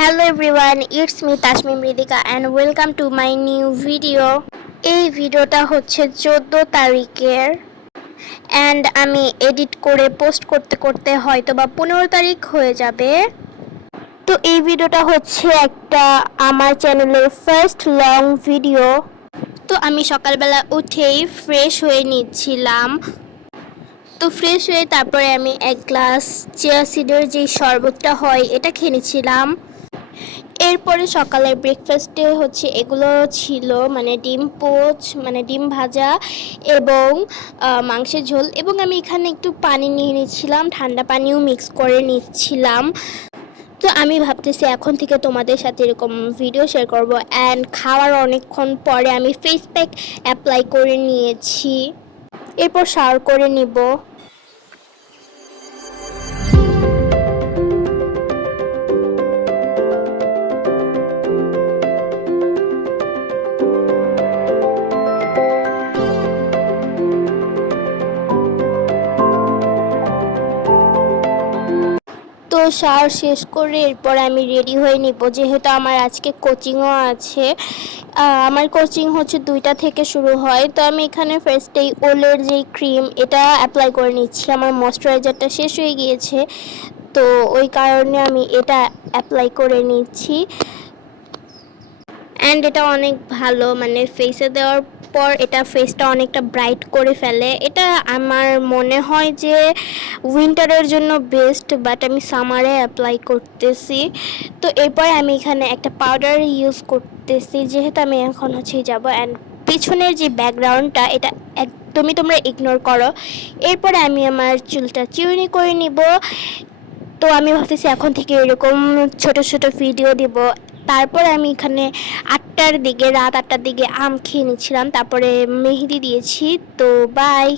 Hello everyone, it's me Tashmi Mridika and welcome to my new video. এই ভিডিওটা হচ্ছে 14 তারিখের and আমি এডিট করে পোস্ট করতে করতে হয়তো বা 15 তারিখ হয়ে যাবে। তো এই ভিডিওটা হচ্ছে একটা আমার চ্যানেলের ফার্স্ট লং ভিডিও। তো আমি সকালবেলা উঠেই ফ্রেশ হয়ে নিচ্ছিলাম। তো ফ্রেশ হয়ে তারপরে আমি এক গ্লাস চিয়া সিডের যে শরবতটা হয় এটা খেয়ে নিচ্ছিলাম। এরপরে সকালের ব্রেকফাস্টে হচ্ছে এগুলো ছিল মানে ডিম পোচ মানে ডিম ভাজা এবং মাংসের ঝোল, এবং আমি এখানে একটু পানি নিয়ে নিচ্ছিলাম, ঠান্ডা পানিও মিক্স করে নিচ্ছিলাম। তো আমি ভাবতেছি এখন থেকে তোমাদের সাথে এরকম ভিডিও শেয়ার করব। অ্যান্ড খাওয়ার অনেকক্ষণ পরে আমি ফেস প্যাক অ্যাপ্লাই করে নিয়েছি, এরপর শাওয়ার করে নিব। তো শাওয়ার শেষ করে এরপর আমি রেডি হয়ে নিব, যেহেতু আমার আজকে কোচিংও আছে। আমার কোচিং হচ্ছে 2টা থেকে শুরু হয়। তো আমি এখানে ফার্স্টেই ওলের যেই ক্রিম এটা অ্যাপ্লাই করে নিচ্ছি, আমার ময়শ্চারাইজারটা শেষ হয়ে গিয়েছে, তো ওই কারণে আমি এটা অ্যাপ্লাই করে নিচ্ছি। অ্যান্ড এটা অনেক ভালো, মানে ফেসে দেওয়ার পর এটা ফেসটা অনেকটা ব্রাইট করে ফেলে। এটা আমার মনে হয় যে উইন্টারের জন্য বেস্ট, বাট আমি সামারে অ্যাপ্লাই করতেছি। তো এরপরে আমি এখানে একটা পাউডার ইউজ করতেছি, যেহেতু আমি এখন হচ্ছে যাব। অ্যান্ড পিছনের যে ব্যাকগ্রাউন্ডটা এটা একদমই তোমরা ইগনোর করো। এরপরে আমি আমার চুলটা চিরুনি করে নিব। তো আমি ভাবতেছি এখন থেকে এরকম ছোট ছোট ভিডিও দিব। তারপরে আমি এখানে রাত 8টার দিকে আম খেয়ে নিচ্ছিলাম, তারপরে মেহেদি দিয়েছি। তো বাই।